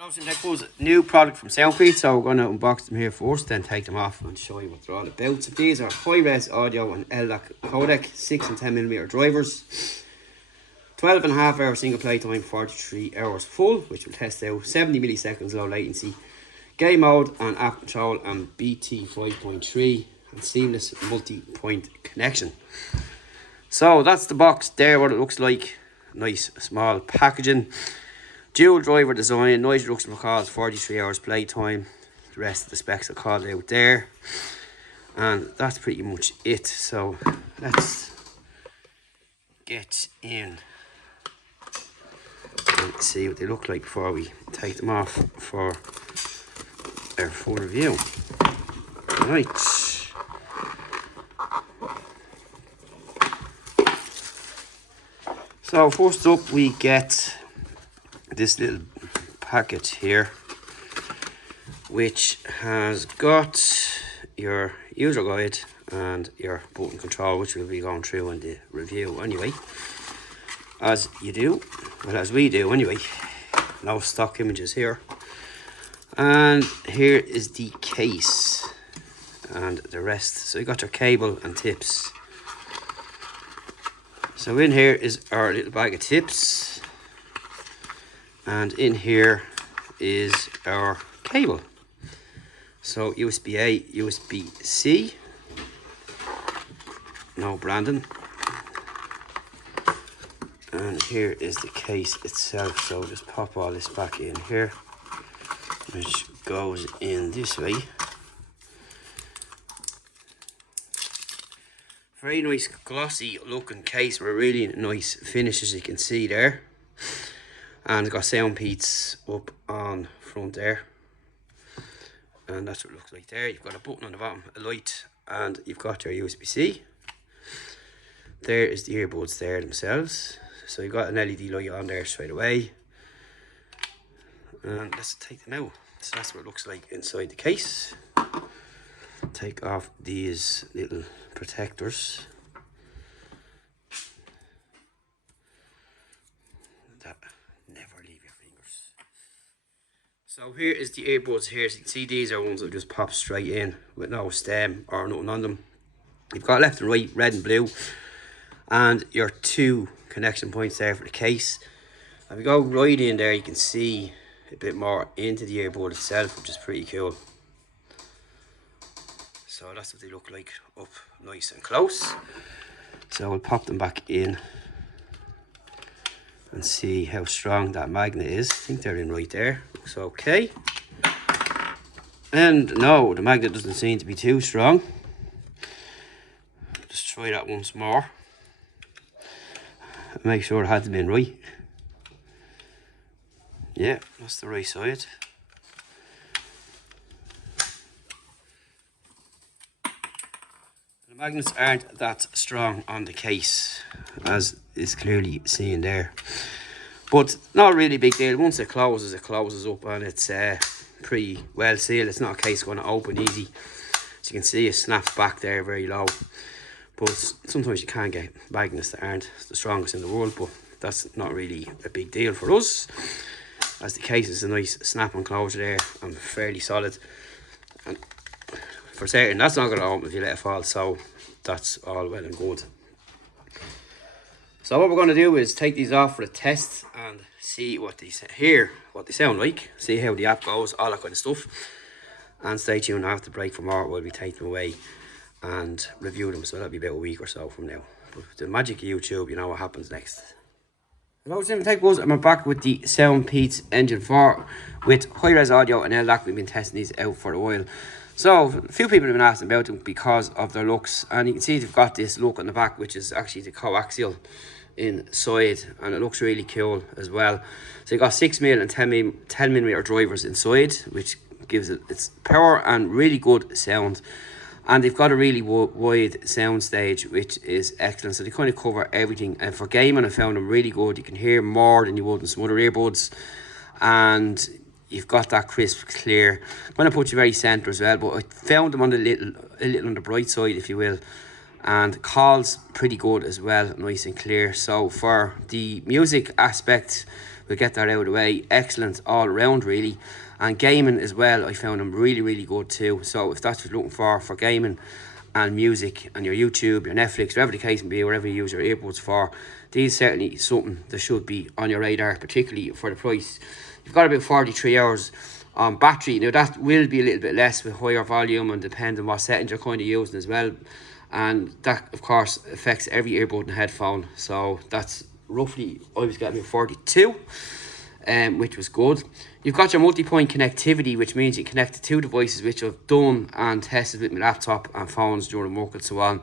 That was a new product from Soundpeats, so we're going to unbox them here first, then take them off and show you what they're all about. So these are high-res audio and LDAC codec, 6 and 10mm drivers, 12.5 hour single play time, 43 hours full, which will test out 70 milliseconds low latency, game mode and app control, and BT 5.3 and seamless multi-point connection. So that's the box there, what it looks like. Nice small packaging. Dual driver design, noise reduction for calls, 43 hours playtime. The rest of the specs are called out there. And that's pretty much it. So let's get in and see what they look like before we take them off for our full review. Right. So first up we get this little packet here, which has got your user guide and your button control, which we'll be going through in the review anyway, as you do, well, as we do anyway. No stock images here. And here is the case and the rest. So you got your cable and tips. So in here is our little bag of tips, and in here is our cable. So USB-A, USB-C, no branding. And here is the case itself. So just pop all this back in here, which goes in this way. Very nice glossy looking case with a really nice finish, as you can see there. And it's got Soundpeats up on front there. And that's what it looks like there. You've got a button on the bottom, a light, and you've got your USB-C. There is the earbuds there themselves. So you've got an LED light on there straight away. And let's take them out. So that's what it looks like inside the case. Take off these little protectors. That never leave your fingers. So here is the earbuds here. So you can see these are ones that just pop straight in with no stem or nothing on them. You've got left and right, red and blue, and your two connection points there for the case. If you go right in there, you can see a bit more into the earbud itself, which is pretty cool. So that's what they look like up nice and close. So we'll pop them back in and see how strong that magnet is. I think they're in right there. Looks okay. And no, the magnet doesn't seem to be too strong. Just try that once more. Make sure it had to be right. Yeah, that's the right side. The magnets aren't that strong on the case, as is clearly seen there. But not really a big deal. Once it closes up, and it's pretty well sealed. It's not a case going to open easy. As you can see, it snaps back there very low. But sometimes you can get magnets that aren't the strongest in the world, but that's not really a big deal for us, as the case is a nice snap on closure there and fairly solid. And for certain, that's not going to open if you let it fall, so that's all well and good. So what we're going to do is take these off for a test and see what they sound like, see how the app goes, all that kind of stuff. And stay tuned after the break for more. We'll be taking them away and review them, so that'll be about a week or so from now. But the magic of YouTube, you know what happens next. Hello, I'm back with the Soundpeats Engine 4 with high-res audio and LDAC. We've been testing these out for a while. So a few people have been asking about them because of their looks, and you can see they've got this look on the back, which is actually the coaxial inside, and it looks really cool as well. So you've got 6mm and 10mm drivers inside, which gives it its power and really good sound. And they've got a really wide sound stage, which is excellent. So they kind of cover everything. And for gaming, I found them really good. You can hear more than you would in some other earbuds. And you've got that crisp, clear. I'm going to put you very centre as well. But I found them on a little on the bright side, if you will. And calls pretty good as well, nice and clear. So for the music aspect, we'll get that out of the way. Excellent all around really. And gaming as well, I found them really, really good too. So if that's what you're looking for gaming and music and your YouTube, your Netflix, whatever the case may be, wherever you use your earbuds for, these certainly something that should be on your radar, particularly for the price. You've got about 43 hours on battery. Now that will be a little bit less with higher volume and depending on what settings you're kind of using as well. And that of course affects every earbud and headphone. So that's roughly, I was getting about 42. Which was good. You've got your multi-point connectivity, which means you connect to two devices, which I've done and tested with my laptop and phones during work and so on,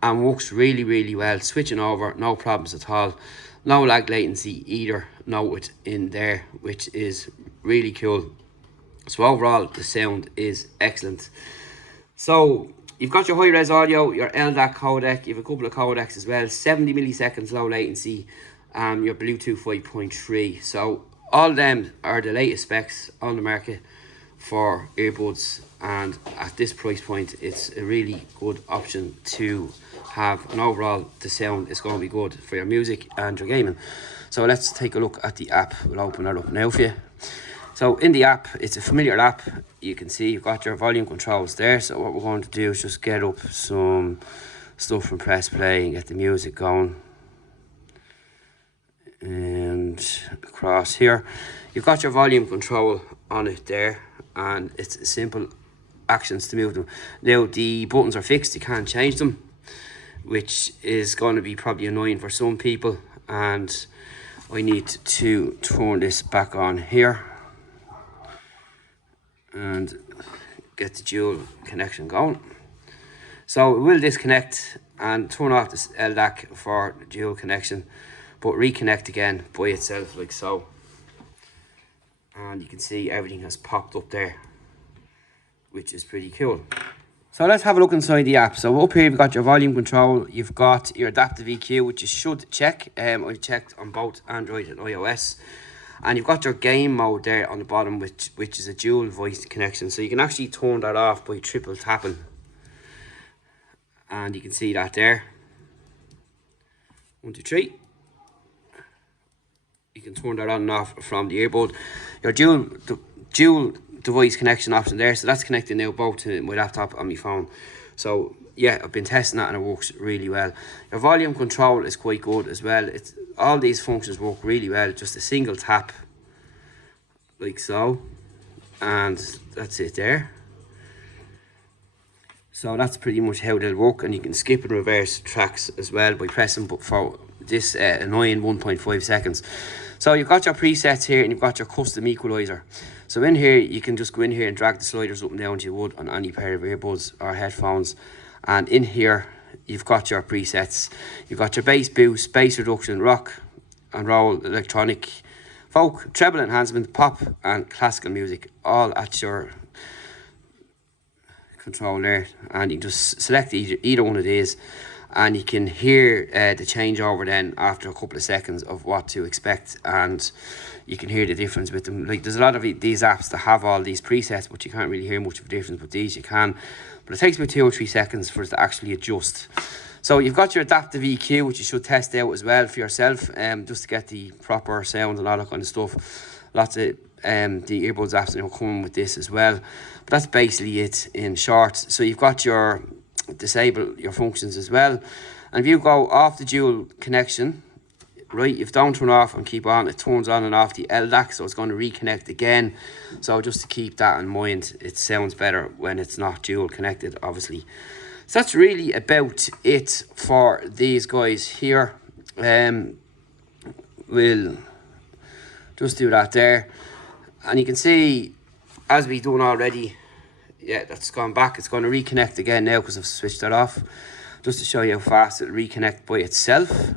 and works really, really well. Switching over, no problems at all. No lag latency either noted in there, which is really cool. So overall, the sound is excellent. So you've got your high-res audio, your LDAC codec, you have a couple of codecs as well, 70 milliseconds low latency, your Bluetooth 5.3. So all of them are the latest specs on the market for earbuds, and at this price point it's a really good option to have, and overall the sound is going to be good for your music and your gaming. So let's take a look at the app. We'll open that up now for you. So in the app, it's a familiar app. You can see you've got your volume controls there. So what we're going to do is just get up some stuff from press play and get the music going. And across here you've got your volume control on it there, and it's simple actions to move them. Now the buttons are fixed, you can't change them, which is going to be probably annoying for some people, and I need to turn this back on here and get the dual connection going. So it will disconnect and turn off this LDAC for the dual connection, but reconnect again by itself like so. And you can see everything has popped up there, which is pretty cool. So let's have a look inside the app. So up here you've got your volume control, you've got your adaptive EQ, which you should check. I checked on both Android and iOS. And you've got your game mode there on the bottom, which is a dual voice connection. So you can actually turn that off by triple tapping. And you can see that there. 1, 2, 3. You can turn that on and off from the earbud. Your dual device connection option there, so that's connected now both to my laptop and my phone. So yeah, I've been testing that and it works really well. Your volume control is quite good as well. It's all these functions work really well. Just a single tap like so, and that's it there. So that's pretty much how they'll work, and you can skip and reverse tracks as well by pressing but for this annoying 1.5 seconds. So you've got your presets here and you've got your custom equalizer. So in here you can just go in here and drag the sliders up and down as you would on any pair of earbuds or headphones. And in here you've got your presets. You've got your bass boost, bass reduction, rock and roll, electronic, folk, treble enhancement, pop and classical music, all at your control there. And you can just select either one of these, and you can hear the changeover then after a couple of seconds of what to expect, and you can hear the difference with them. Like there's a lot of these apps that have all these presets, but you can't really hear much of a difference. But these you can, but it takes about 2 or 3 seconds for it to actually adjust. So you've got your adaptive EQ, which you should test out as well for yourself, just to get the proper sound and all that kind of stuff. Lots of the earbuds apps now coming with this as well, but that's basically it in short. So you've got your disable your functions as well, and if you go off the dual connection, right, if don't turn off and keep on, it turns on and off the LDAC, so it's going to reconnect again. So just to keep that in mind, it sounds better when it's not dual connected, obviously. So that's really about it for these guys here. We'll just do that there, and you can see as we've done already, yeah, that's gone back. It's going to reconnect again now because I've switched that off, just to show you how fast it'll reconnect by itself.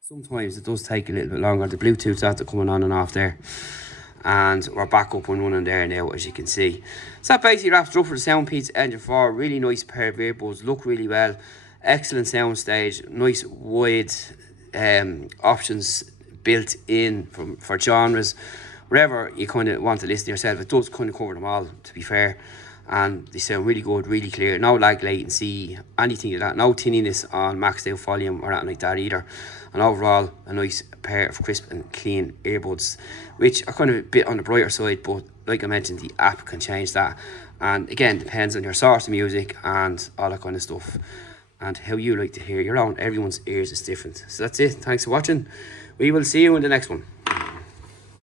Sometimes it does take a little bit longer. The Bluetooth's after coming on and off there, and we're back up and running there now, as you can see. So that basically wraps it up for the Soundpeats Engine 4. Really nice pair of earbuds, look really well, excellent sound stage, nice wide options built in for genres, whatever you kind of want to listen to yourself, it does kind of cover them all, to be fair. And they sound really good, really clear. No lag latency, anything like that. No tinniness on maxed out volume or anything like that either. And overall, a nice pair of crisp and clean earbuds, which are kind of a bit on the brighter side, but like I mentioned, the app can change that. And again, depends on your source of music and all that kind of stuff, and how you like to hear your own. Everyone's ears is different. So that's it. Thanks for watching. We will see you in the next one.